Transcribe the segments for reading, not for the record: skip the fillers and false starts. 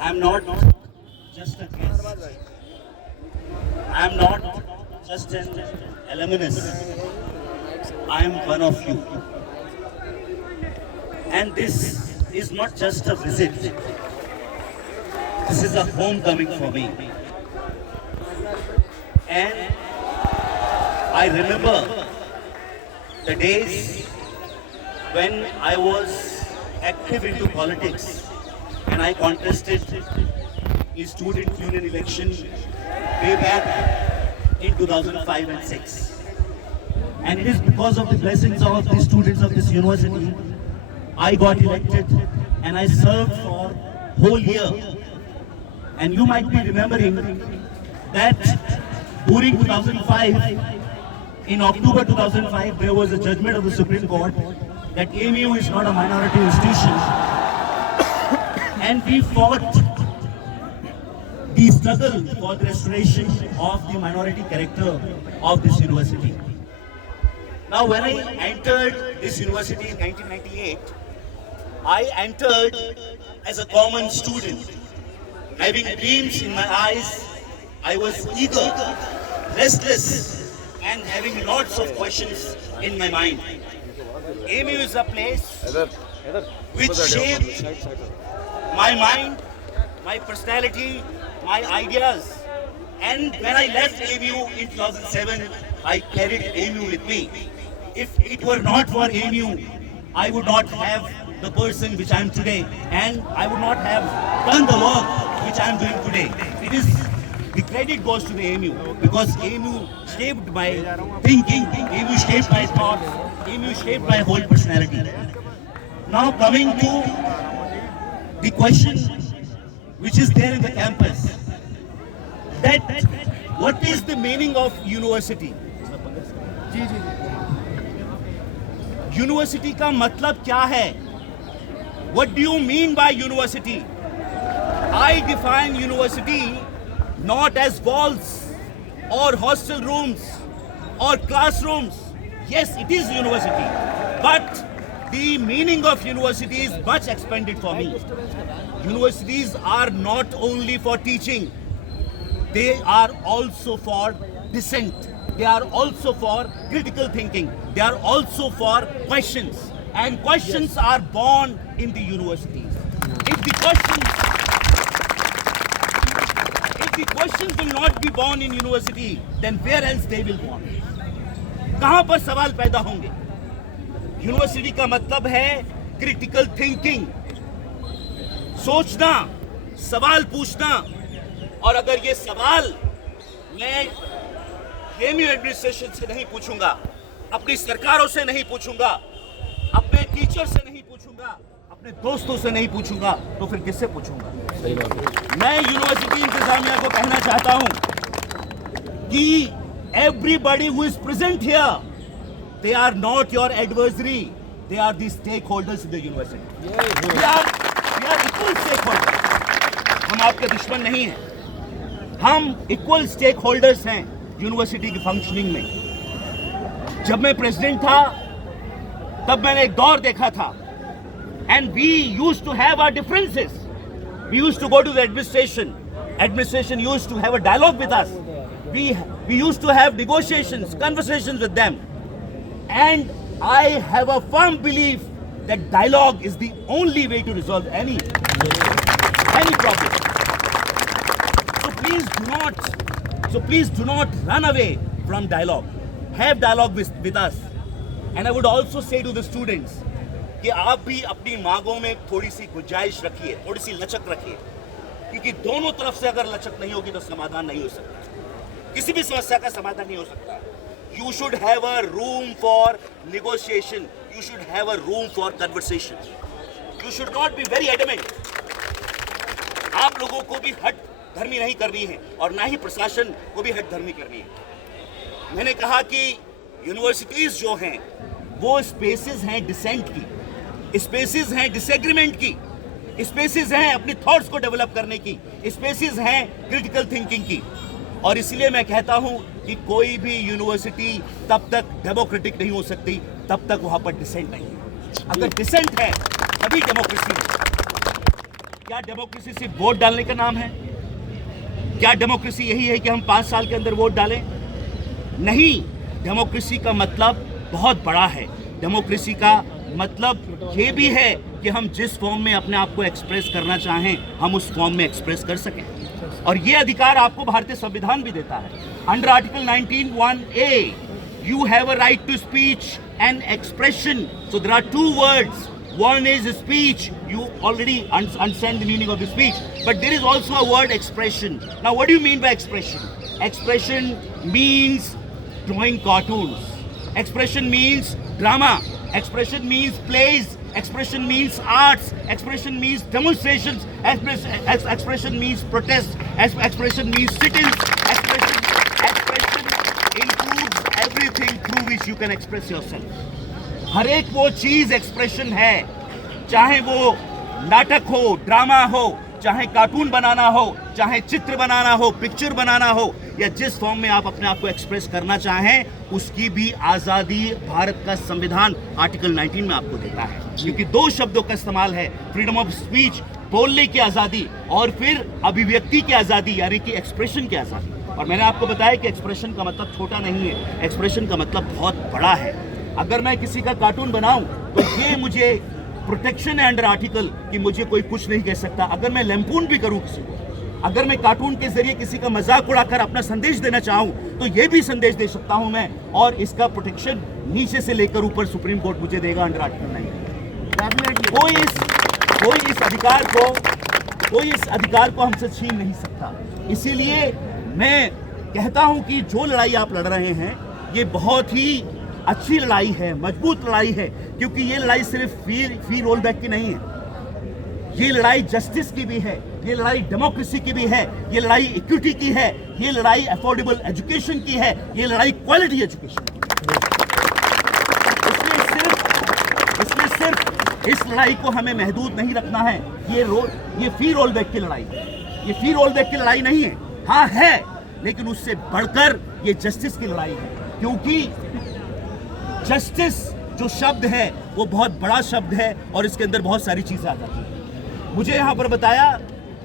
I'm not just a guest. I'm not just an alumnus. I am one of you. And this is not just a visit. This is a homecoming for me. And I remember the days when I was active into politics and I contested in student union election way back in 2005 and 6. And it is because of the blessings of the students of this university, I got elected and I served for whole year. And you might be remembering that during 2005, in October 2005, there was a judgment of the Supreme Court that AMU is not a minority institution. And we fought the struggle for the restoration of the minority character of this university. Now, when I entered this university in 1998, I entered as a common student. Having dreams in my eyes, I was eager, restless, and having lots of questions in my mind. AMU is a place which shaped my mind, my personality, my ideas. And when I left AMU in 2007, I carried AMU with me. If it were not for AMU, I would not have the person which I am today, and I would not have done the work which I am doing today. The credit goes to the AMU because AMU shaped my thinking, AMU shaped my thoughts, AMU shaped my whole personality. Now coming to the question which is there in the campus, that what is the meaning of university? University का मतलब क्या है? What do you mean by university? I define university not as walls or hostel rooms or classrooms. Yes, it is university, but the meaning of university is much expanded for me. Universities are not only for teaching, they are also for dissent. They are also for critical thinking. They are also for questions. And questions are born in the universities. If the questions will not be born in university, then where else they will born? कहाँ पर सवाल पैदा होंगे? University का मतलब है critical thinking, सोचना, सवाल पूछना. और अगर ये सवाल मैं एमयू एडमिनिस्ट्रेशन से नहीं पूछूंगा, अपनी सरकारों से नहीं पूछूंगा, अपने टीचर से नहीं पूछूंगा, अपने दोस्तों से नहीं पूछूंगा, तो फिर किससे पूछूंगा? मैं यूनिवर्सिटी इंतजामिया को कहना चाहता हूं कि everybody who is present here, they are not your adversary, they are the stakeholders in the university. We are equal stakeholders. हम आपके दुश्मन नहीं हैं, हम इक्वल स्टेक होल्डर्स हैं यूनिवर्सिटी की फंक्शनिंग में. जब मैं प्रेसिडेंट था तब मैंने एक दौर देखा था, and we used to have our differences. We used to go to the administration used to have a dialogue with us. We used to have negotiations, conversations with them, and I have a firm belief that dialogue is the only way to resolve any problem. So please do not run away from dialogue. Have dialogue with us. And I would also say to the students कि आप भी अपनी मांगों में थोड़ी सी गुंजाइश रखिए, थोड़ी सी लचक रखिए, क्योंकि दोनों तरफ से अगर लचक नहीं होगी तो समाधान नहीं हो सकता. किसी भी समस्या का समाधान नहीं हो सकता. You should have a room for negotiation. You should have a room for conversation. You should not be very adamant. आप लोगों को भी हट धर्मी नहीं करनी है और ना ही प्रशासन को भी हट धर्मी करनी है. मैंने कहा कि यूनिवर्सिटीज जो हैं वो स्पेसेस हैं डिसेंट की, स्पेसेस हैं डिसएग्रीमेंट की, स्पेसेस हैं अपनी थॉट्स को डेवलप करने की, स्पेसेस हैं क्रिटिकल थिंकिंग की. और इसलिए मैं कहता हूं कि कोई भी यूनिवर्सिटी तब तक डेमोक्रेटिक नहीं हो सकती तब तक वहां पर डिसेंट नहीं है. अगर डिसेंट है तभी डेमोक्रेसी है. क्या डेमोक्रेसी सिर्फ वोट डालने का नाम है? क्या डेमोक्रेसी यही है कि हम 5 साल के अंदर वोट डालें? नहीं, डेमोक्रेसी का मतलब बहुत बड़ा है। डेमोक्रेसी का मतलब ये भी है कि हम जिस फॉर्म में अपने आप को एक्सप्रेस करना चाहें, हम उस फॉर्म में एक्सप्रेस कर सकें, और ये अधिकार आपको भारतीय संविधान भी देता है। Under article 19(1)(a, you have a right to speech and expression. So there are 2 words. One is speech. You already understand the meaning of the speech. But there is also a word expression. Now what do you mean by expression? Expression means drawing cartoons. Expression means drama. Expression means plays. Expression means arts. Expression means demonstrations. Expression means protest. Expression means sit-ins. Expression includes everything through which you can express yourself. हर एक वो चीज expression है, चाहे वो नाटक हो, drama हो, चाहे कार्टून बनाना हो, चाहे चित्र बनाना हो, पिक्चर बनाना हो, या जिस फॉर्म में आप अपने आप को एक्सप्रेस करना चाहें, उसकी भी आज़ादी भारत का संविधान आर्टिकल 19 में आपको देता है। क्योंकि 2 शब्दों का इस्तेमाल है, फ्रीडम ऑफ स्पीच, बोलने की आज़ादी, और फिर अभिव्यक्ति की आज़ादी, यानी कि एक्सप्रेशन की आज़ादी। और मैंने आपको बताया कि एक्सप्रेशन का मतलब छोटा नहीं है, एक्सप्रेशन का मतलब बहुत बड़ा है। अगर मैं किसी का कार्टून बनाऊं तो ये मुझे प्रोटेक्शन है अंडर आर्टिकल कि मुझे कोई कुछ नहीं कह सकता। अगर मैं लैंपून भी करूं किसी को, अगर मैं कार्टून के जरिए किसी का मजाक उड़ाकर अपना संदेश देना चाहूं, तो ये भी संदेश दे सकता हूं मैं, और इसका प्रोटेक्शन नीचे से लेकर ऊपर सुप्रीम कोर्ट मुझे देगा अंडर आर्टिकल 9। कोई इस अधिकार को हमसे छीन नहीं सकता। इसीलिए मैं कहता हूं कि जो लड़ाई आप लड़ रहे हैं, ये बहुत ही अच्छी लड़ाई है, मजबूत लड़ाई है, क्योंकि ये लड़ाई सिर्फ फी रोल बैक की नहीं है, ये लड़ाई जस्टिस की भी है, ये लड़ाई डेमोक्रेसी की भी है, ये लड़ाई इक्विटी की है, ये लड़ाई अफोर्डेबल एजुकेशन की है, ये लड़ाई क्वालिटी एजुकेशन की है। इसलिए सिर्फ इस लड़ाई को हमें महदूद नहीं रखना है। ये फी रोल बैक की लड़ाई है, ये फी रोल बैक की लड़ाई नहीं है। हाँ है, लेकिन उससे बढ़कर ये जस्टिस की लड़ाई है, क्योंकि जस्टिस जो शब्द है वो बहुत बड़ा शब्द है, और इसके अंदर बहुत सारी चीजें आ जाती हैं। मुझे यहाँ पर बताया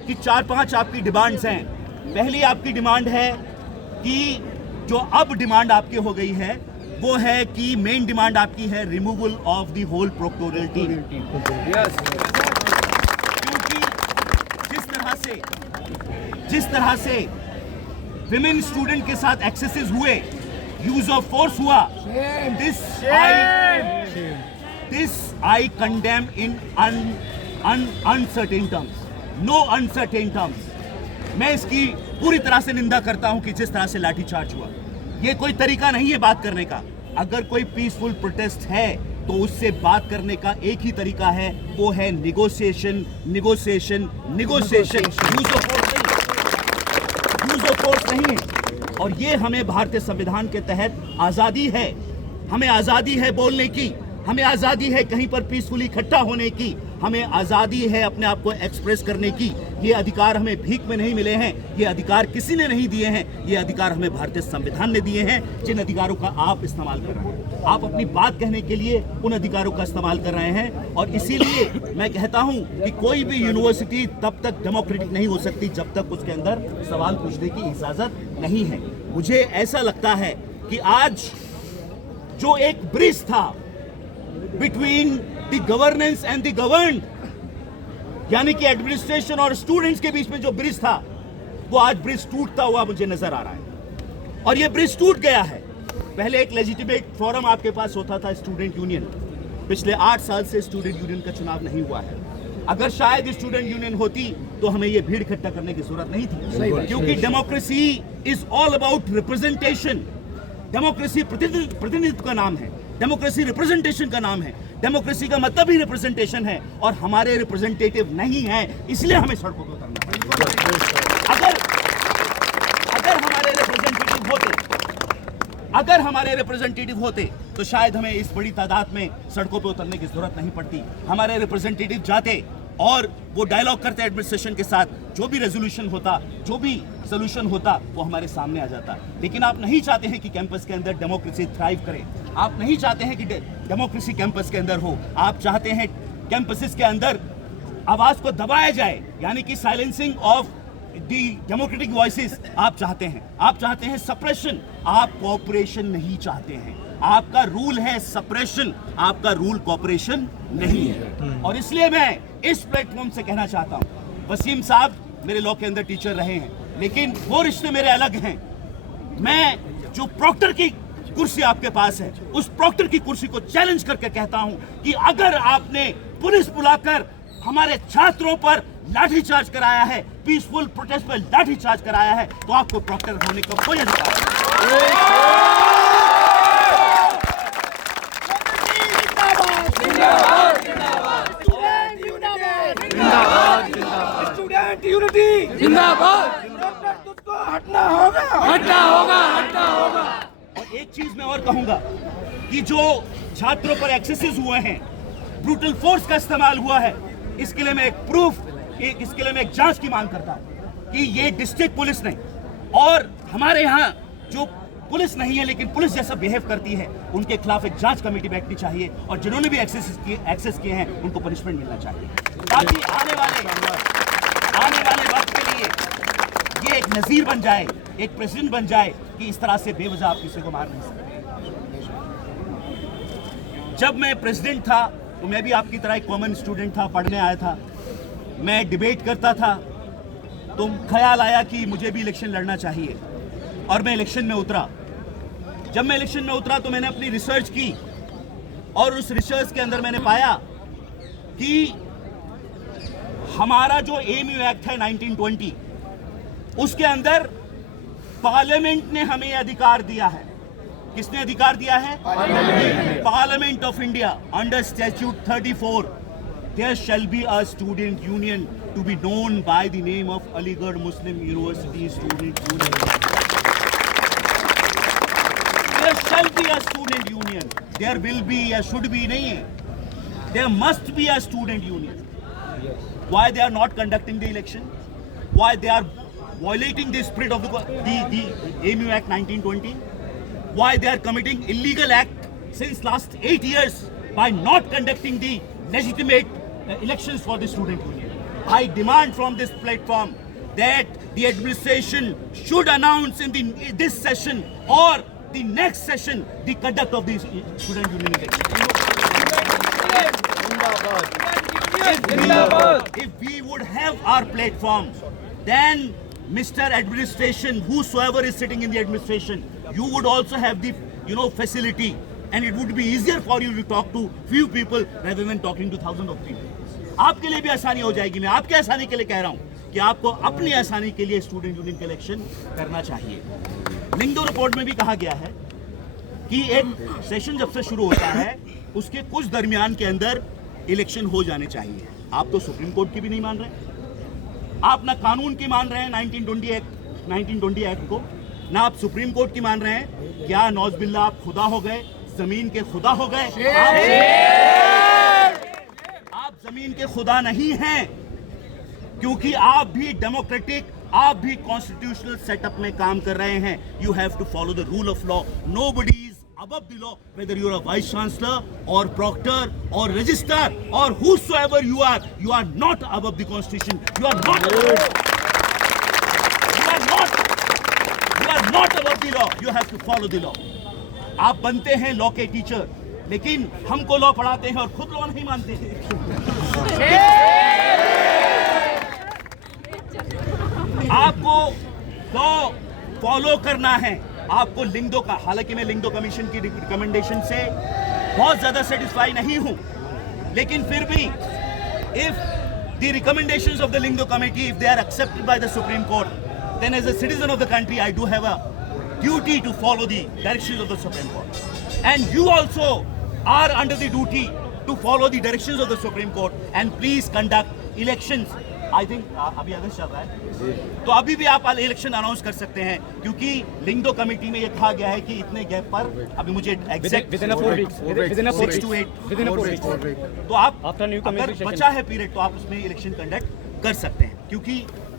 कि 4-5 आपकी डिमांड्स हैं। पहली आपकी डिमांड है कि जो अब डिमांड आपकी हो गई है वो है कि मेन डिमांड आपकी है removal of the whole proctorial team. क्योंकि जिस तरह से विमेन स्टूडेंट के साथ एक्सेसेस हुए, यूज ऑफ फोर्स हुआ, this I condemn in uncertain terms, no uncertain terms। मैं इसकी पूरी तरह से निंदा करता हूं कि जिस तरह से लाठीचार्ज हुआ, ये कोई तरीका नहीं है बात करने का। अगर कोई पीसफुल प्रोटेस्ट है तो उससे बात करने का एक ही तरीका है, वो है निगोशिएशन। यूज ऑफ फोर्स नहीं है। और ये हमें भारतीय संविधान के तहत आजादी है, हमें आजादी है बोलने की, हमें आजादी है कहीं पर पीसफुली इकट्ठा होने की, हमें आजादी है अपने आप को एक्सप्रेस करने की। ये अधिकार हमें भीख में नहीं मिले हैं, ये अधिकार किसी ने नहीं दिए हैं, ये अधिकार हमें भारतीय संविधान ने दिए हैं, जिन अधिकारों का आप इस्तेमाल कर रहे हैं। आप अपनी बात कहने के लिए उन अधिकारों का इस्तेमाल कर रहे हैं, और इसीलिए मैं कहता हूं कि कोई भी यूनिवर्सिटी तब तक डेमोक्रेटिक नहीं हो सकती जब तक उसके अंदर सवाल पूछने की इजाजत नहीं है। मुझे ऐसा लगता है कि आज जो एक ब्रिज था between the governance and the governed, यानी कि एडमिनिस्ट्रेशन और स्टूडेंट्स के बीच में जो ब्रिज था, वो आज ब्रिज टूटता हुआ मुझे नजर आ रहा है। और ये ब्रिज टूट गया है। पहले एक लेजिटिमेट फोरम आपके पास होता था, स्टूडेंट यूनियन। पिछले 8 साल से स्टूडेंट यूनियन का चुनाव नहीं हुआ है। अगर शायद स्टूडेंट यूनियन होती तो हमें ये भीड़ इकट्ठा करने की जरूरत नहीं थी, क्योंकि democracy is all about representation. Democracy प्रतिनिधित्व का नाम है, डेमोक्रेसी रिप्रेजेंटेशन का नाम है। डेमोक्रेसी का मतलब ही रिप्रेजेंटेशन है, और हमारे रिप्रेजेंटेटिव नहीं है, इसलिए हमें सड़कों पर उतरना पड़ेगा। अगर हमारे रिप्रेजेंटेटिव होते तो शायद हमें इस बड़ी तादाद में सड़कों पर उतरने की जरूरत नहीं पड़ती। हमारे रिप्रेजेंटेटिव जाते और वो डायलॉग करते एडमिनिस्ट्रेशन के साथ, जो भी रेजोल्यूशन होता, जो भी सोल्यूशन होता, वो हमारे सामने आ जाता। लेकिन आप नहीं चाहते हैं कि कैंपस के अंदर डेमोक्रेसी थ्राइव करे। आप नहीं चाहते हैं कि डेमोक्रेसी कैंपस के अंदर हो। आप चाहते हैं कैंपसेस के अंदर आवाज को दबाया जाए, यानी कि silencing of the democratic voices आप चाहते हैं। आप चाहते हैं सप्रेशन, आप कोऑपरेशन नहीं चाहते हैं। आपका रूल है सप्रेशन, आपका रूल कोऑपरेशन नहीं है। और इसलिए मैं इस प्लेटफॉर्म से कहना चाहता हूं, वसीम साहब मेरे लॉ के अंदर टीचर रहे हैं, लेकिन वो रिश्ते मेरे अलग हैं। मैं जो प्रॉक्टर की कुर्सी आपके पास है, उस प्रॉक्टर की कुर्सी को चैलेंज करके कहता हूं कि अगर आपने पुलिस बुलाकर हमारे छात्रों पर लाठीचार्ज कराया है, पीसफुल प्रोटेस्ट पर लाठीचार्ज कराया है, तो आपको प्रॉक्टर होने का कोई अधिकार स्टूडेंट यूनिटी जिंदाबाद। हटना होगा, हटना होगा, हटना होगा। और एक चीज मैं और कहूंगा कि जो छात्रों पर एक्सेसेस हुए हैं, ब्रूटल फोर्स का इस्तेमाल हुआ है, इसके लिए मैं एक प्रूफ, इसके लिए मैं एक जांच की मांग करता हूं कि ये डिस्ट्रिक्ट पुलिस ने और हमारे यहाँ जो पुलिस नहीं है लेकिन पुलिस जैसा बिहेव करती है, उनके खिलाफ एक जांच कमेटी बैठनी चाहिए और जिन्होंने भी एक्सेस किए हैं उनको पनिशमेंट मिलना चाहिए, ताकि आने वाले वक्त के लिए ये एक नजीर बन जाए, एक प्रेसिडेंट बन जाए कि इस तरह से बेवजह आप किसी को मार नहीं सकते। जब मैं प्रेसिडेंट था तो मैं भी आपकी तरह एक कॉमन स्टूडेंट था, पढ़ने आया था, मैं डिबेट करता था, तो ख्याल आया कि मुझे भी इलेक्शन लड़ना चाहिए और मैं इलेक्शन में उतरा। जब मैं इलेक्शन में उतरा तो मैंने अपनी रिसर्च की और उस रिसर्च के अंदर मैंने पाया कि हमारा जो एएमयू एक्ट है 1920, उसके अंदर पार्लियामेंट ने हमें अधिकार दिया है। किसने अधिकार दिया है? Parliament of India. Under statute 34 there shall be a student union to be known by the name of Aligarh Muslim University Student Union. There shall be a student union. There will be या should be नहीं है, there must be a student union. Why they are not conducting the election? Why they are violating the spirit of the AMU Act 1920? Why they are committing illegal act since last 8 years by not conducting the legitimate elections for the student union? I demand from this platform that the administration should announce in this session or the next session the conduct of the student union election. If we would have our platform, then Mr. Administration, whosoever is sitting in the administration, you would also have the facility, and it would be easier for you to talk to few people rather than talking to thousands of people. आपके लिए भी आसानी हो जाएगी। मैं आपके आसानी के लिए कह रहा हूं कि आपको अपनी आसानी के लिए स्टूडेंट यूनियन का इलेक्शन करना चाहिए। लिंगदो रिपोर्ट में भी कहा गया है कि एक सेशन जब से शुरू होता है उसके कुछ दरमियान के अंदर इलेक्शन हो जाने चाहिए। आप तो सुप्रीम कोर्ट की भी नहीं मान रहे, आप ना कानून की मान रहे हैं 1920 एक्ट को, ना आप सुप्रीम कोर्ट की मान रहे हैं। क्या नौजबिल्ला आप खुदा हो गए, जमीन के खुदा हो गए? आप जमीन के खुदा नहीं हैं, क्योंकि आप भी डेमोक्रेटिक, आप भी कॉन्स्टिट्यूशनल सेटअप में काम कर रहे हैं। You have to follow the rule of law. Nobody is above the law, whether you are a vice chancellor or proctor or registrar or whosoever you are not above the constitution. You are not above the law. You have to follow the law. आप बनते हैं law के teacher, लेकिन हमको law पढ़ाते हैं और खुद लॉ नहीं मानते। आपको लॉ फॉलो करना है, आपको लिंगदो का, हालांकि मैं लिंगदो कमीशन की रिकमेंडेशन से बहुत ज्यादा सेटिस्फाई नहीं हूं, लेकिन फिर भी if the recommendations of the Lyngdoh committee if they are accepted by the supreme court, then as a citizen of the country I do have a duty to follow the directions of the supreme court, and you also are under the duty to follow the directions of the supreme court, and please conduct elections. I think अभी अगस्त चल रहा है, तो अभी भी आप election announce कर सकते हैं, क्योंकि लिंगदो कमेटी में ये कहा गया है कि इतने गैप पर, अभी मुझे एग्जैक्ट 6 to 8 तो आप अगर बचा है पीरियड तो आप उसमें इलेक्शन कंडक्ट कर सकते हैं, क्योंकि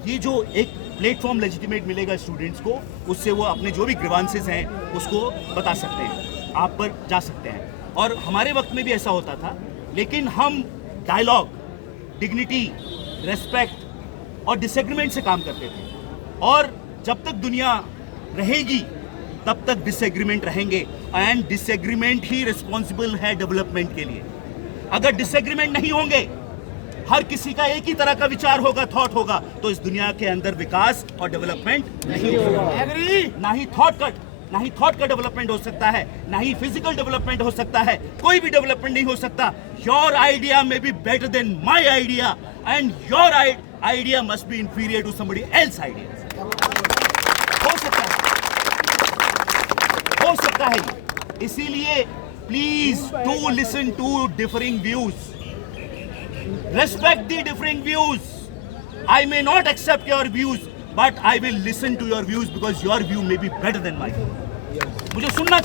ये जो एक प्लेटफॉर्म लेजिटिमेट मिलेगा स्टूडेंट्स को, उससे वो अपने जो भी ग्रीवांसेस हैं उसको बता सकते हैं, आप पर जा सकते हैं। और हमारे वक्त में भी ऐसा होता था, लेकिन हम डायलॉग डिग्निटी, रेस्पेक्ट और डिसएग्रीमेंट से काम करते थे। और जब तक दुनिया रहेगी तब तक डिसएग्रीमेंट रहेंगे, एंड डिसएग्रीमेंट ही रिस्पॉन्सिबल है डेवलपमेंट के लिए। अगर डिसएग्रीमेंट नहीं होंगे, हर किसी का एक ही तरह का विचार होगा, थॉट होगा, तो इस दुनिया के अंदर विकास और डेवलपमेंट नहीं होगा। ना ही थॉट का डेवलपमेंट हो सकता है, ना ही फिजिकल डेवलपमेंट हो सकता है, कोई भी डेवलपमेंट नहीं हो सकता। Your idea may be better than my idea, and your idea must be inferior to somebody else idea. हो सकता है। इसीलिए please do listen to differing views, respect the differing views. I may not accept your views, but I will listen to your views because your view may be better than mine. मुझे सुनना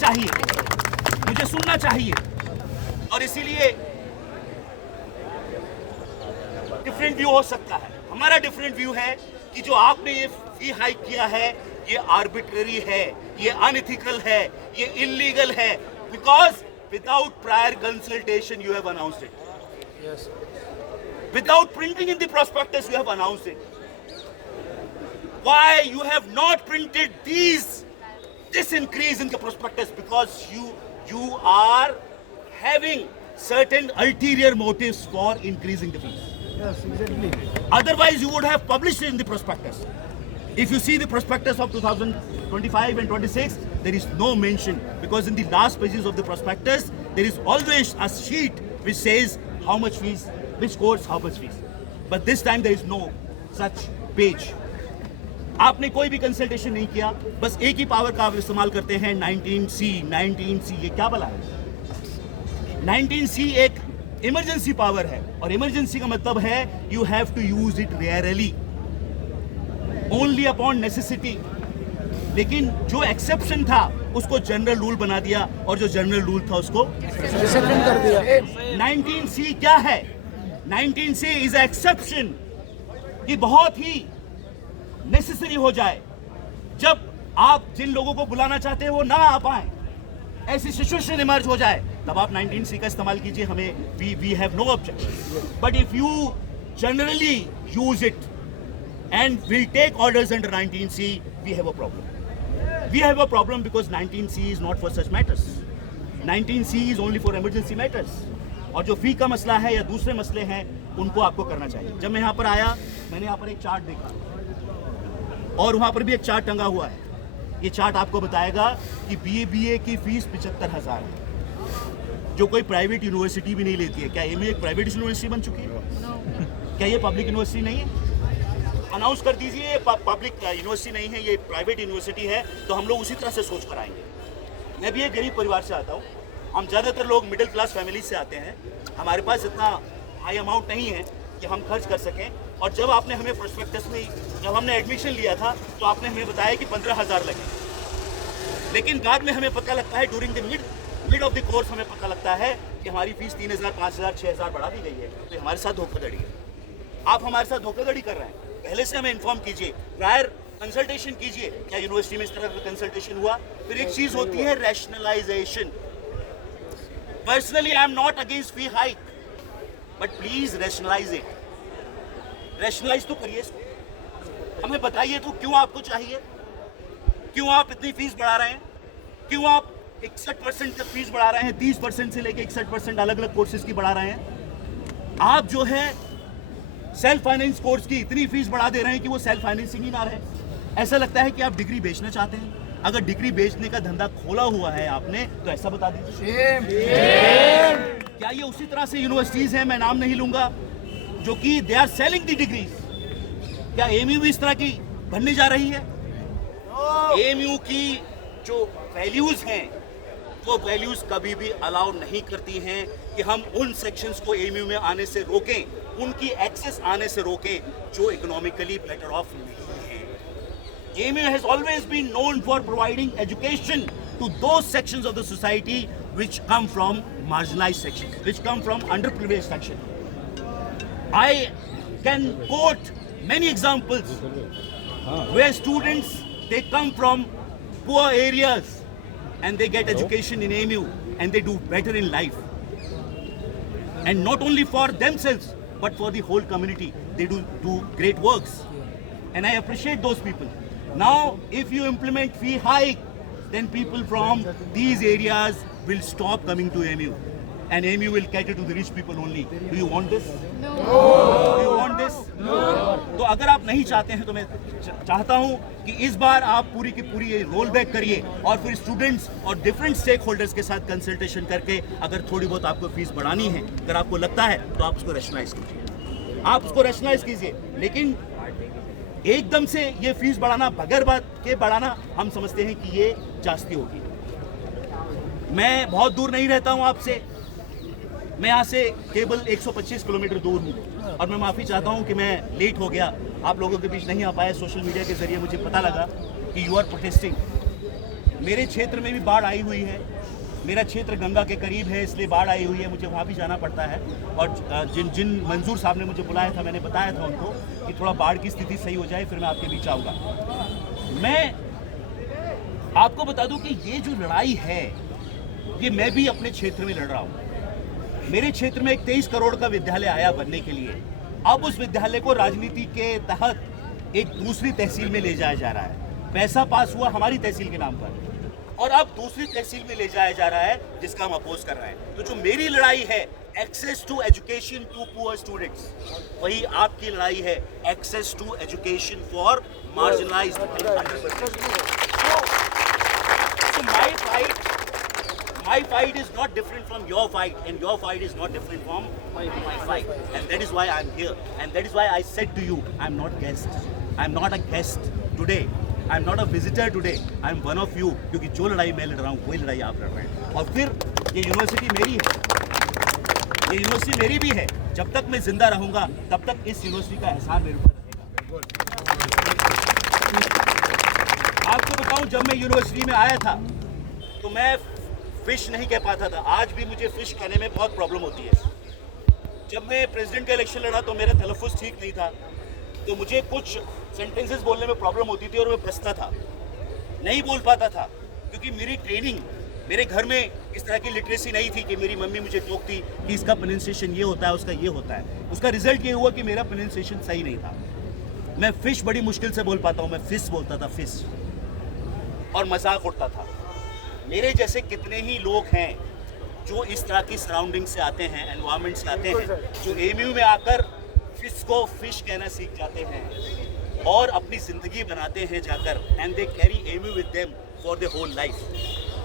चाहिए, और इसीलिए different view हो सकता है। हमारा different view है कि जो आपने ये फी हाइक किया है, ये आर्बिट्ररी है, ये अनएथिकल है, ये इलीगल है, because without prior consultation you have announced it. Without printing in the prospectus, you have announced it. Why you have not printed this increase in the prospectus? Because you are having certain ulterior motives for increasing the fees. Yes, exactly. Otherwise, you would have published it in the prospectus. If you see the prospectus of 2025 and 26, there is no mention, because in the last pages of the prospectus, there is always a sheet which says how much fees, which course, how much fees. But this time there is no such page. आपने कोई भी consultation नहीं किया, बस एक ही power का आप इस्तेमाल करते हैं, 19C। ये क्या भला है? 19C एक इमरजेंसी पावर है, और इमरजेंसी का मतलब है you have to use it rarely, only upon necessity. लेकिन जो एक्सेप्शन था उसको जनरल रूल बना दिया, और जो जनरल रूल था उसको डिसिप्लिन कर दिया। 19C क्या है? 19C इज एक्सेप्शन कि बहुत ही नेसेसरी हो जाए, जब आप जिन लोगों को बुलाना चाहते हो ना आ पाए, ऐसी सिचुएशन इमर्ज हो जाए, तब आप 19C का इस्तेमाल कीजिए। हमें we have no objection, but if you generally use it and will take orders under 19C, we have a problem. We have a problem because 19C is not for such matters. 19C is only for emergency matters. और जो फी का मसला है या दूसरे मसले हैं, उनको आपको करना चाहिए। जब मैं यहाँ पर आया, मैंने यहाँ पर एक चार्ट देखा, और वहाँ पर भी एक चार्ट टंगा हुआ है। ये चार्ट आपको बताएगा कि BA की फीस 75,000 है, जो कोई प्राइवेट यूनिवर्सिटी भी नहीं लेती है। क्या AMU एक प्राइवेट यूनिवर्सिटी बन चुकी है? क्या ये पब्लिक यूनिवर्सिटी नहीं है? अनाउंस कर दीजिए पब्लिक यूनिवर्सिटी नहीं है, ये प्राइवेट यूनिवर्सिटी है, तो हम लोग उसी तरह से सोच कर आएंगे। मैं भी एक गरीब परिवार से आता हूँ, हम ज़्यादातर लोग मिडिल क्लास फैमिली से आते हैं, हमारे पास इतना हाई अमाउंट नहीं है कि हम खर्च कर सकें। और जब आपने हमें प्रोस्पेक्टस में, जब हमने एडमिशन लिया था, तो आपने हमें बताया कि 15,000 लगे, लेकिन बाद में हमें पता लगता है, during the mid of the course हमें पता लगता है कि हमारी फीस 3,000, 5,000, 6,000 बढ़ा दी गई है। तो हमारे साथ धोखाधड़ी है। आप हमारे साथ धोखाधड़ी कर रहे हैं। पहले से हमें इन्फॉर्म कीजिए, प्रायर कंसल्टेशन कीजिए। क्या यूनिवर्सिटी में इस तरह का कंसल्टेशन हुआ? फिर एक चीज होती है rationalisation. Personally I am not against fee hike, but please rationalise it. Rationalise तो करिए इसको, हमें बताइए तो क्यों आपको चाहिए, क्यों आप इतनी फीस बढ़ा रहे हैं, क्यों आप 61% तक फीस बढ़ा रहे हैं, 30% से लेकर 61% अलग अलग कोर्सेज की बढ़ा रहे हैं। आप जो है सेल्फ फाइनेंस कोर्स की इतनी फीस बढ़ा दे रहे हैं कि वो सेल्फ फाइनेंसिंग ही ना रहे। ऐसा लगता है कि आप डिग्री बेचना चाहते हैं। अगर डिग्री बेचने का धंधा खोला हुआ है आपने, तो ऐसा बता दीजिए। क्या ये उसी तरह से यूनिवर्सिटीज हैं, मैं नाम नहीं लूंगा, जो कि they are selling the degrees? क्या AMU भी इस तरह की बनने जा रही है? AMU की जो वैल्यूज हैं, वो वैल्यूज कभी भी अलाउ नहीं करती हैं कि हम उन सेक्शंस को AMU में आने से रोकें, उनकी एक्सेस आने से रोकें जो इकोनॉमिकली बेटर ऑफ नहीं है। AMU has always been known for providing education to those sections of the society which come from marginalized sections, which come from underprivileged section. I can quote many examples where students, they come from poor areas and they get education in AMU and they do better in life. And not only for themselves, but for the whole community. They do great works. And I appreciate those people. Now, if you implement fee hike, then people from these areas will stop coming to AMU. And AMU will cater to the rich people only. Do you want this? No. Do you want this? No. तो अगर आप नहीं चाहते हैं तो मैं चाहता हूं कि इस बार आप पूरी की पूरी रोल बैक करिए और फिर स्टूडेंट्स और डिफरेंट स्टेक होल्डर्स के साथ कंसल्टेशन करके अगर थोड़ी बहुत आपको फीस बढ़ानी है, अगर आपको लगता है तो आप उसको रैशनलाइज कीजिए, आप उसको रैशनलाइज कीजिए। लेकिन एकदम से ये फीस बढ़ाना, बगैर बात के बढ़ाना, हम समझते हैं कि ये जास्ती होगी। मैं बहुत दूर नहीं रहता हूं आपसे, मैं यहाँ से केवल 125 किलोमीटर दूर हूँ और मैं माफ़ी चाहता हूँ कि मैं लेट हो गया, आप लोगों के बीच नहीं आ पाया। सोशल मीडिया के जरिए मुझे पता लगा कि यू आर प्रोटेस्टिंग। मेरे क्षेत्र में भी बाढ़ आई हुई है, मेरा क्षेत्र गंगा के करीब है, इसलिए बाढ़ आई हुई है, मुझे वहाँ भी जाना पड़ता है। और जिन मंजूर साहब ने मुझे बुलाया था, मैंने बताया था उनको कि थोड़ा बाढ़ की स्थिति सही हो जाए फिर मैं आपके बीच आऊँगा। मैं आपको बता दूँ कि ये जो लड़ाई है ये मैं भी अपने क्षेत्र में लड़ रहा हूँ। मेरे क्षेत्र में एक 23 करोड़ का विद्यालय आया बनने के लिए, अब उस विद्यालय को राजनीति के तहत एक दूसरी तहसील में ले जाया जा रहा है। पैसा पास हुआ हमारी तहसील के नाम पर और अब दूसरी तहसील में ले जाया जा रहा है जिसका हम अपोज कर रहे हैं। तो जो मेरी लड़ाई है access to education to poor students, वही आपकी लड़ाई है access to education for marginalised. My fight is not different from your fight, and your fight is not different from my fight, and that is why I'm here, and that is why I said to you, I'm not a guest today, I'm not a visitor today, I'm one of you, क्योंकि जो लड़ाई मैं लड़ रहा हूँ वही लड़ाई आप लड़ रहे हैं। और फिर ये यूनिवर्सिटी मेरी है, ये यूनिवर्सिटी मेरी भी है। जब तक मैं जिंदा रहूंगा तब तक इस यूनिवर्सिटी का एहसान मेरे ऊपर रहेगा। आपको बताऊं, जब मैं यूनिवर्सिटी में आया था तो मैं फिश नहीं कह पाता था। आज भी मुझे फिश कहने में बहुत प्रॉब्लम होती है। जब मैं प्रेसिडेंट का इलेक्शन लड़ा तो मेरा तलफ़ुज़ ठीक नहीं था, तो मुझे कुछ सेंटेंसेस बोलने में प्रॉब्लम होती थी और मैं फंसता था, नहीं बोल पाता था, क्योंकि मेरी ट्रेनिंग, मेरे घर में इस तरह की लिटरेसी नहीं थी कि मेरी मम्मी मुझे टोकती कि इसका प्रोनाउंसिएशन ये होता है, उसका ये होता है। उसका रिजल्ट ये हुआ कि मेरा प्रोनाउंसिएशन सही नहीं था। मैं फिश बड़ी मुश्किल से बोल पाता हूँ, मैं फिश बोलता था, फिश, और मजाक उड़ता था। मेरे जैसे कितने ही लोग हैं जो इस तरह की सराउंडिंग से आते हैं, एनवायरनमेंट से आते हैं, जो एमयू में आकर फिश को फिश कहना सीख जाते हैं और अपनी ज़िंदगी बनाते हैं जाकर, and they carry AMU with them for the whole life.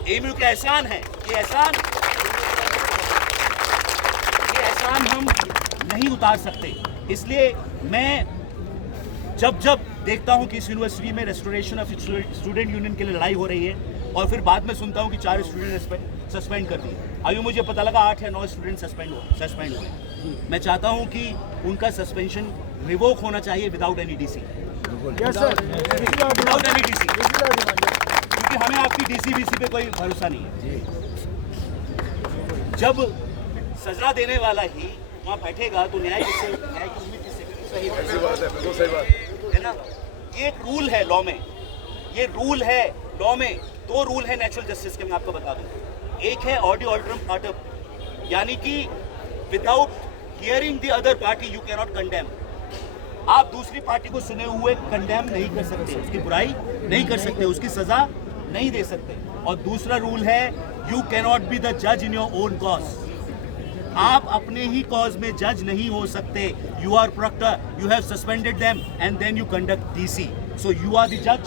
AMU का एहसान है, ये एहसान हम नहीं उतार सकते। इसलिए मैं जब देखता हूँ कि इस यूनिवर्सिटी में रेस्टोरेशन ऑफ स्टूडेंट यूनियन के लिए लड़ाई हो रही है और फिर बाद में सुनता हूँ कि 4 स्टूडेंट सस्पेंड कर दिए। अभी मुझे पता लगा 8 या 9 स्टूडेंट सस्पेंड हुए। मैं चाहता हूँ कि उनका सस्पेंशन रिवोक होना चाहिए without any DC, without any DC, क्योंकि हमें आपकी डीसी पे कोई भरोसा नहीं है। जब सजा देने वाला ही वहाँ बैठेगा तो न्याय की उम्मीद किससे है ना। ये एक रूल है लॉ में, ये रूल है लॉ में। 2 रूल है नेचुरल जस्टिस के, मैं आपको बता दूं। एक है ऑडियो ऑल्टरम पार्टम, यानी कि without hearing the other party you can not condemn. आप दूसरी पार्टी को सुने हुए कंडेम नहीं कर सकते, उसकी बुराई नहीं कर सकते, उसकी सजा नहीं दे सकते। और दूसरा रूल है you can not be the जज इन योर ओन कॉज। आप अपने ही कॉज में जज नहीं हो सकते। You are proctor, you have suspended them and then you conduct DC, so you are the जज।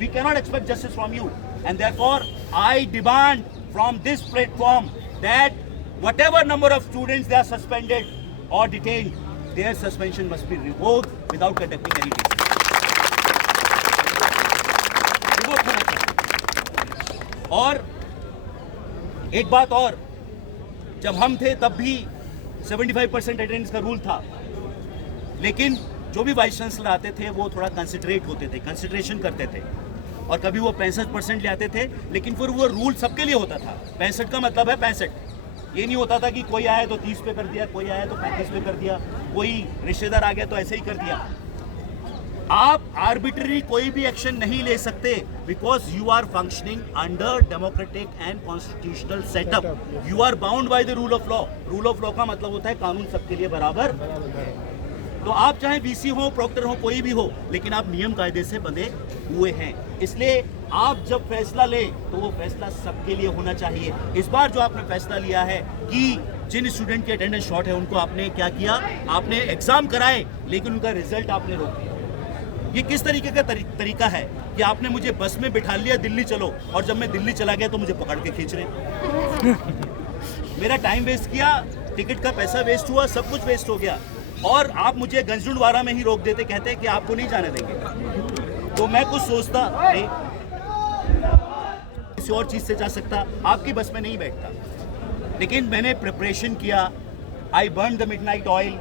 We cannot expect justice from you, and therefore I demand from this platform that whatever number of students they are suspended or detained, their suspension must be revoked without conducting any case. Revoked होना चाहिए। और एक बात और, जब हम थे तब भी 75% अटेंडेंस का रूल था, लेकिन जो भी वाइस चांसलर आते थे वो थोड़ा कंसिडरेट होते थे, कंसिडरेशन करते थे, और कभी वो 65% ले आते थे, लेकिन फिर वो रूल सबके लिए होता था। 65 का मतलब है 65। ये नहीं होता था कि कोई आया तो 30 पे कर दिया, कोई आया तो 35 पे कर दिया, कोई रिश्तेदार आ गया तो ऐसे ही कर दिया। आप आर्बिट्ररी कोई भी एक्शन नहीं ले सकते because you are functioning under democratic and constitutional setup. You are bound by the rule of law. Rule of law का मतलब होता है कानून सबके लिए बराबर। तो आप चाहे वीसी हो, प्रोक्टर हो, कोई भी हो, लेकिन आप नियम कायदे से बंधे हुए हैं। इसलिए आप जब फैसला लें तो वो फैसला सबके लिए होना चाहिए। इस बार जो आपने फैसला लिया है कि जिन स्टूडेंट की अटेंडेंस शॉर्ट है उनको आपने क्या किया, आपने एग्जाम कराए लेकिन उनका रिजल्ट आपने रोक दिया। ये किस तरीके का तरीका है कि आपने मुझे बस में बिठा लिया दिल्ली चलो, और जब मैं दिल्ली चला गया तो मुझे पकड़ के खींच रहे। मेरा टाइम वेस्ट किया, टिकट का पैसा वेस्ट हुआ, सब कुछ वेस्ट हो गया, और आप मुझे गंजडुंडवारा में ही रोक देते, कहते हैं कि आपको नहीं जाने देंगे। तो मैं कुछ सोचता नहीं, किसी और चीज से जा सकता, आपकी बस में नहीं बैठता। लेकिन मैंने प्रिपरेशन किया, I burn the midnight oil.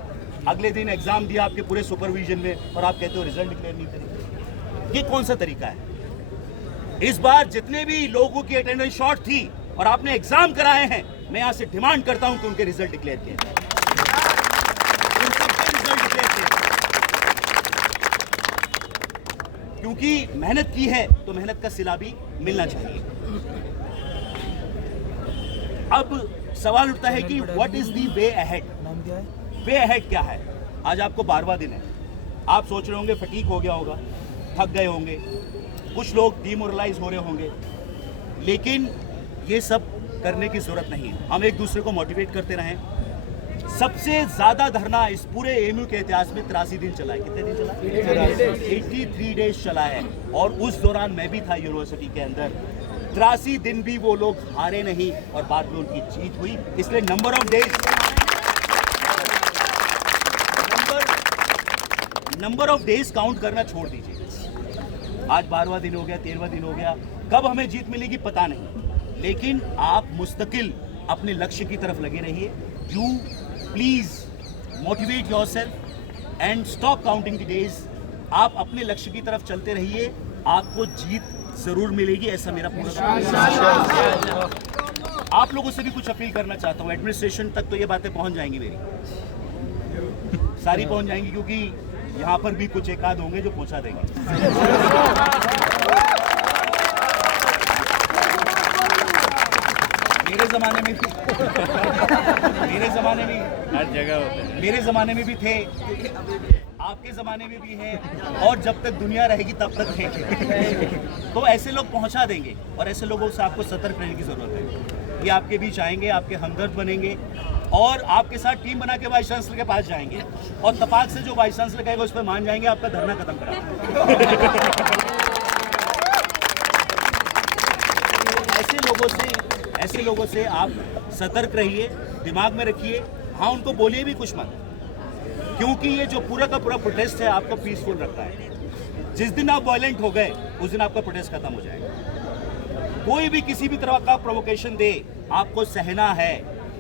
अगले दिन एग्जाम दिया आपके पूरे सुपरविजन में, और आप कहते हो रिजल्ट डिक्लेयर नहीं करेंगे। ये कौन सा तरीका है? इस बार जितने भी लोगों की अटेंडेंस शॉर्ट थी और आपने एग्जाम कराए हैं, मैं यहां से डिमांड करता हूं कि उनके रिजल्ट डिक्लेयर किए जाए। क्योंकि मेहनत की है तो मेहनत का सिला भी मिलना चाहिए। अब सवाल उठता है कि what is the way ahead? Way ahead क्या है? आज आपको 12वां दिन है, आप सोच रहे होंगे फटीक हो गया होगा, थक गए होंगे, कुछ लोग डीमोरलाइज हो रहे होंगे, लेकिन ये सब करने की जरूरत नहीं है। हम एक दूसरे को मोटिवेट करते रहें। सबसे ज्यादा धरना इस पूरे एएमयू के इतिहास में 83 दिन चला है। कितने दिन चला? 83 डेज चला है, और उस दौरान मैं भी था यूनिवर्सिटी के अंदर। 83 दिन भी वो लोग हारे नहीं और बाद में उनकी जीत हुई। इसलिए नंबर ऑफ डेज काउंट करना छोड़ दीजिए। आज 12वां दिन हो गया, 13वां दिन हो गया, कब हमें जीत मिलेगी पता नहीं, लेकिन आप मुस्तकिल अपने लक्ष्य की तरफ लगे रहिए। You please motivate yourself and stop counting the days. आप अपने लक्ष्य की तरफ चलते रहिए, आपको जीत जरूर मिलेगी, ऐसा मेरा पूरा। आप लोगों से भी कुछ अपील करना चाहता हूँ। एडमिनिस्ट्रेशन तक तो ये बातें पहुंच जाएंगी, मेरी सारी पहुंच जाएंगी, क्योंकि यहाँ पर भी कुछ एक आध होंगे जो पहुंचा देंगे। मेरे जमाने में हर जगह होता है। मेरे जमाने में भी थे, आपके जमाने में भी है, और जब तक दुनिया रहेगी तब तक है। तो ऐसे लोग पहुंचा देंगे, और ऐसे लोगों से आपको सतर्क रहने की जरूरत है। ये आपके बीच आएंगे, आपके हमदर्द बनेंगे, और आपके साथ टीम बना के वाइस चांसलर के पास जाएंगे, और तपाक से जो वाइस चांसलर कहेगा उस पर मान जाएंगे, आपका धरना खत्म करा। ऐसे लोगों से आप सतर्क रहिए, दिमाग में रखिए। हाँ, उनको बोलिए भी कुछ मत, क्योंकि ये जो पूरा का पूरा प्रोटेस्ट है आपको पीसफुल रखता है। जिस दिन आप वायलेंट हो गए उस दिन आपका प्रोटेस्ट खत्म हो जाएगा। कोई भी किसी भी तरह का प्रोवोकेशन दे, आपको सहना है,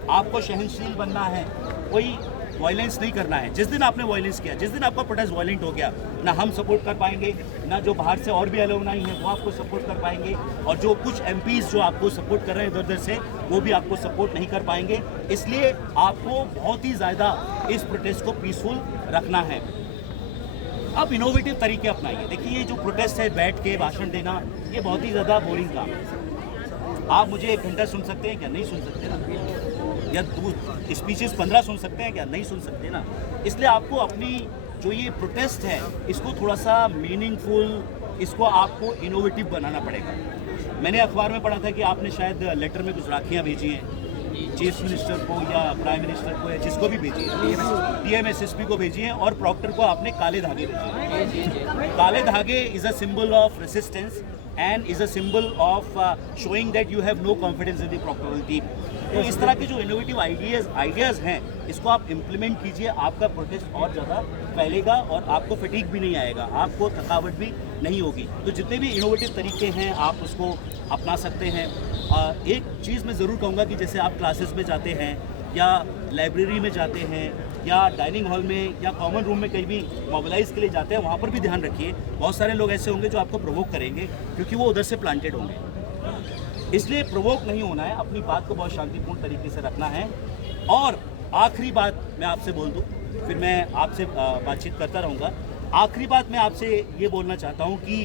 आपको सहनशील बनना है, कोई वायलेंस नहीं करना है। जिस दिन आपने वायलेंस किया, जिस दिन आपका प्रोटेस्ट वायलेंट हो गया, ना हम सपोर्ट कर पाएंगे, ना जो बाहर से और भी अलुमनाई हैं वो आपको सपोर्ट कर पाएंगे, और जो कुछ एमपीज जो आपको सपोर्ट कर रहे हैं इधर-उधर से, वो भी आपको सपोर्ट नहीं कर पाएंगे। इसलिए आपको बहुत ही ज़्यादा इस प्रोटेस्ट को पीसफुल रखना है। अब इनोवेटिव तरीके अपनाइए। देखिए, ये जो प्रोटेस्ट है, बैठ के भाषण देना, ये बहुत ही ज़्यादा बोरिंग काम है। आप मुझे 1 घंटा सुन सकते हैं क्या? नहीं सुन सकते ना। या स्पीचेस 15 सुन सकते हैं क्या? नहीं सुन सकते ना। इसलिए आपको अपनी जो ये प्रोटेस्ट है इसको थोड़ा सा मीनिंगफुल, इसको आपको इनोवेटिव बनाना पड़ेगा। मैंने अखबार में पढ़ा था कि आपने शायद लेटर में कुछ राखियाँ भेजी हैं चीफ मिनिस्टर को या प्राइम मिनिस्टर को, या जिसको भी भेजी है, डीएम एसएसपी को भेजी है, और प्रॉक्टर को आपने काले धागे भेजे हैं। काले धागे is a symbol of resistance and is a symbol of showing that you have no confidence in the proctoral team. तो इस तरह के जो इनोवेटिव आइडियाज़ हैं, इसको आप इम्प्लीमेंट कीजिए, आपका प्रोटेस्ट और ज़्यादा फैलेगा और आपको फटीग भी नहीं आएगा, आपको थकावट भी नहीं होगी। तो जितने भी इनोवेटिव तरीके हैं आप उसको अपना सकते हैं। एक चीज़ मैं ज़रूर कहूँगा कि जैसे आप क्लासेस में जाते हैं या लाइब्रेरी में जाते हैं या डाइनिंग हॉल में या कॉमन रूम में कहीं भी मोबिलाइज के लिए जाते हैं, वहाँ पर भी ध्यान रखिए। बहुत सारे लोग ऐसे होंगे जो आपको प्रोवोक करेंगे, क्योंकि वो उधर से प्लांटेड होंगे। इसलिए प्रोवोक नहीं होना है, अपनी बात को बहुत शांतिपूर्ण तरीके से रखना है। और आखिरी बात मैं आपसे बोल दूं, फिर मैं आपसे बातचीत करता रहूँगा आखिरी बात मैं आपसे ये बोलना चाहता हूँ कि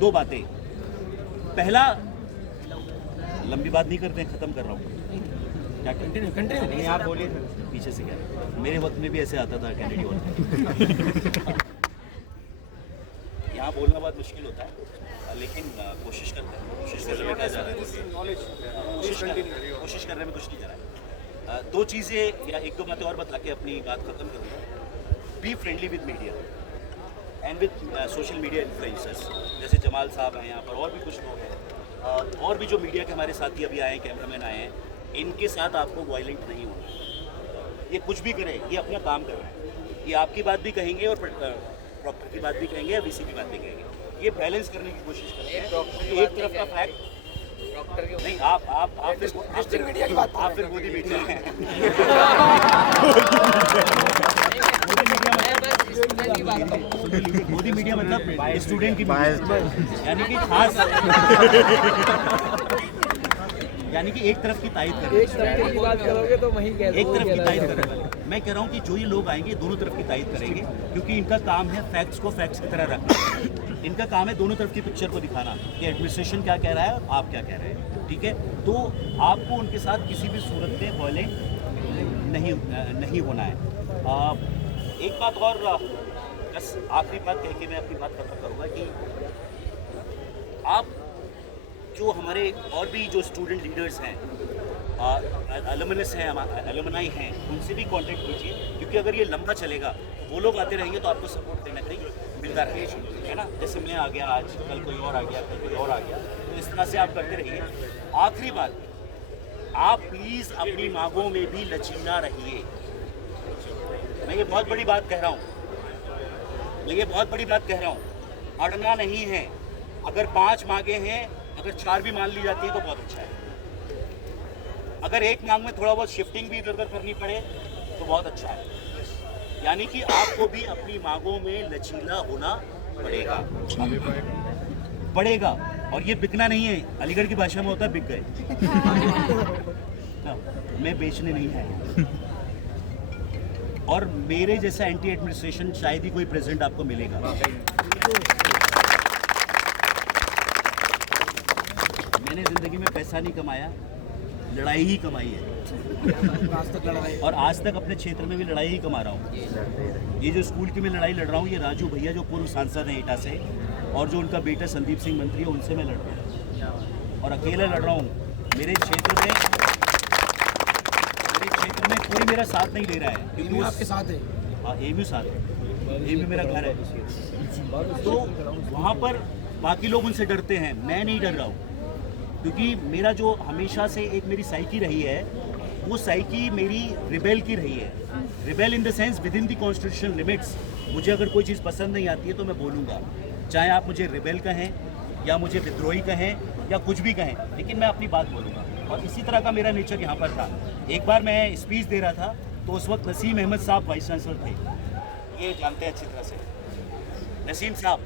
2 बातें। पहला, लंबी बात नहीं करते, खत्म कर रहा हूँ। क्या कंटिन्यू आप बोलिए, पीछे से क्या, मेरे वक्त में भी ऐसे आता था कैनेडी हॉल। यहाँ बोलना बहुत मुश्किल होता है, लेकिन कोशिश करते हैं। कोशिश करने में क्या जा रहा है, कोशिश करने में कुछ नहीं जा रहा है। 2 चीज़ें या 1-2 बातें और बता के अपनी बात खत्म करूँगा। Be friendly with media and with social media influencers, जैसे जमाल साहब हैं यहाँ पर, और भी कुछ लोग हैं, और भी जो मीडिया के हमारे साथी अभी आए हैं, कैमरामैन आए हैं, इनके साथ आपको वायलेंट नहीं होना। ये कुछ भी करें, ये अपना काम कर रहे हैं, ये आपकी बात भी कहेंगे और प्रॉपर की बात भी कहेंगे या वीसी की बात भी कहेंगे। ये बैलेंस करने की कोशिश करते हैं। एक तरफ का फैक्ट नहीं, आप फिर मीडिया की बात, आप फिर मोदी मीडिया हैं। मोदी मीडिया मतलब स्टूडेंट की मीडिया, यानी कि खास, यानी कि एक तरफ की तारीफ करें, एक तरफ की बात करोगे तो वहीं कह एक तरफ की तारीफ करें। मैं कह रहा हूँ कि जो ये लोग आएंगे दोनों तरफ की तारीफ करेंगे, क्योंकि इनका काम है फैक्ट्स को फैक्ट्स की तरह रखना। इनका काम है दोनों तरफ की पिक्चर को दिखाना कि एडमिनिस्ट्रेशन क्या कह रहा है और आप क्या कह रहे हैं, ठीक है। तो आपको उनके साथ किसी भी सूरत में वायलेंट नहीं होना है। एक बात और, बस आखिरी बात कह के मैं अपनी बात खत्म करूँगा कि आप जो हमारे और भी जो स्टूडेंट लीडर्स हैं, अलुमनस हैं, अलुमनाई हैं, उनसे भी कांटेक्ट कीजिए, क्योंकि अगर ये लंबा चलेगा तो वो लोग आते रहेंगे तो आपको सपोर्ट देना कहीं मिलता रहेगा, है ना। जैसे मैं आ गया आज, कल कोई और आ गया, कल कोई और आ गया, तो इस तरह से आप करते रहिए। आखिरी बात, आप प्लीज़ अपनी मांगों में भी लचीला रहिए। मैं ये बहुत बड़ी बात कह रहा हूँ, अड़ना नहीं है। अगर 5 मांगे हैं, अगर 4 भी मान ली जाती है तो बहुत अच्छा है। अगर एक मांग में थोड़ा बहुत शिफ्टिंग भी इधर उधर करनी पड़े तो बहुत अच्छा है। यानी कि आपको भी अपनी मांगों में लचीला होना पड़ेगा। और ये बिकना नहीं है, अलीगढ़ की भाषा में होता है बिक गए। मैं बेचने नहीं आया, और मेरे जैसा एंटी एडमिनिस्ट्रेशन शायद ही कोई प्रेसिडेंट आपको मिलेगा। मैंने जिंदगी में पैसा नहीं कमाया, लड़ाई ही कमाई है, और आज तक अपने क्षेत्र में भी लड़ाई ही कमा रहा हूँ। ये जो स्कूल की मैं लड़ाई लड़ रहा हूँ, ये राजू भैया जो पूर्व सांसद हैं एटा से, और जो उनका बेटा संदीप सिंह मंत्री है, उनसे मैं लड़ रहा हूँ, और अकेला लड़ रहा हूँ। मेरे क्षेत्र में कोई मेरा साथ नहीं दे रहा है, क्योंकि वो आपके साथ है। हाँ, एमयू साथ है, एमयू मेरा घर है, तो वहाँ पर बाकी लोग उनसे डरते हैं, मैं नहीं डर रहा हूँ, क्योंकि मेरा जो हमेशा से एक मेरी साइकी रही है, वो साइकी मेरी रिबेल की रही है। Rebel in the sense with in the constitutional limits. मुझे अगर कोई चीज़ पसंद नहीं आती है तो मैं बोलूँगा, चाहे आप मुझे रिबेल कहें या मुझे विद्रोही कहें या कुछ भी कहें, लेकिन मैं अपनी बात बोलूँगा। और इसी तरह का मेरा नेचर यहाँ पर था। एक बार मैं स्पीच दे रहा था, तो उस वक्त नसीम अहमद साहब वाइस चांसलर थे, ये जानते हैं अच्छी तरह से, नसीम साहब।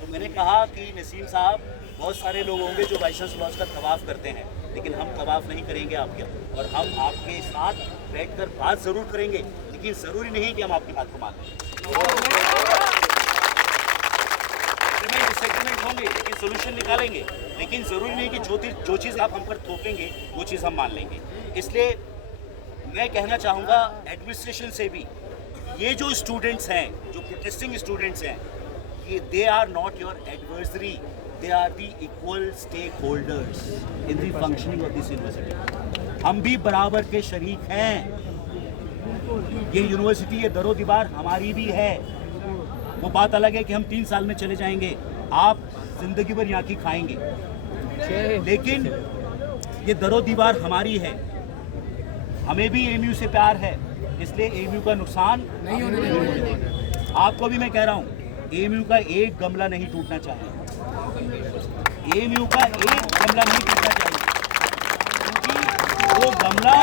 तो मैंने कहा कि नसीम साहब, बहुत सारे लोग होंगे जो वाइस चांसलर का तवाफ़ करते हैं, लेकिन हम तवाफ़ नहीं करेंगे आपके, और हम आपके साथ बैठकर बात ज़रूर करेंगे, लेकिन ज़रूरी नहीं कि हम आपकी बात को मान लें। डिसएग्रीमेंट होंगे, लेकिन सोल्यूशन निकालेंगे, लेकिन ज़रूरी नहीं कि जो चीज़ आप हम पर थोपेंगे वो चीज़ हम मान लेंगे। इसलिए मैं कहना चाहूँगा एडमिनिस्ट्रेशन से भी, ये जो स्टूडेंट्स हैं, जो प्रोटेस्टिंग स्टूडेंट्स हैं, ये they are not your adversary, they are the equal stakeholders in the functioning of this university. हम भी बराबर के शरीक हैं। ये यूनिवर्सिटी, ये दरो दीवार हमारी भी है। वो बात अलग है कि हम 3 साल में चले जाएंगे, आप जिंदगी भर यहाँ की खाएंगे, लेकिन ये दरो दीवार हमारी है। हमें भी एमयू से प्यार है, इसलिए एमयू का नुकसान नहीं होने देंगे। आपको भी मैं कह रहा हूँ, एमयू का एक गमला नहीं टूटना चाहिए, एमयू का एक गमला नहीं टूटना चाहिए, क्योंकि वो गमला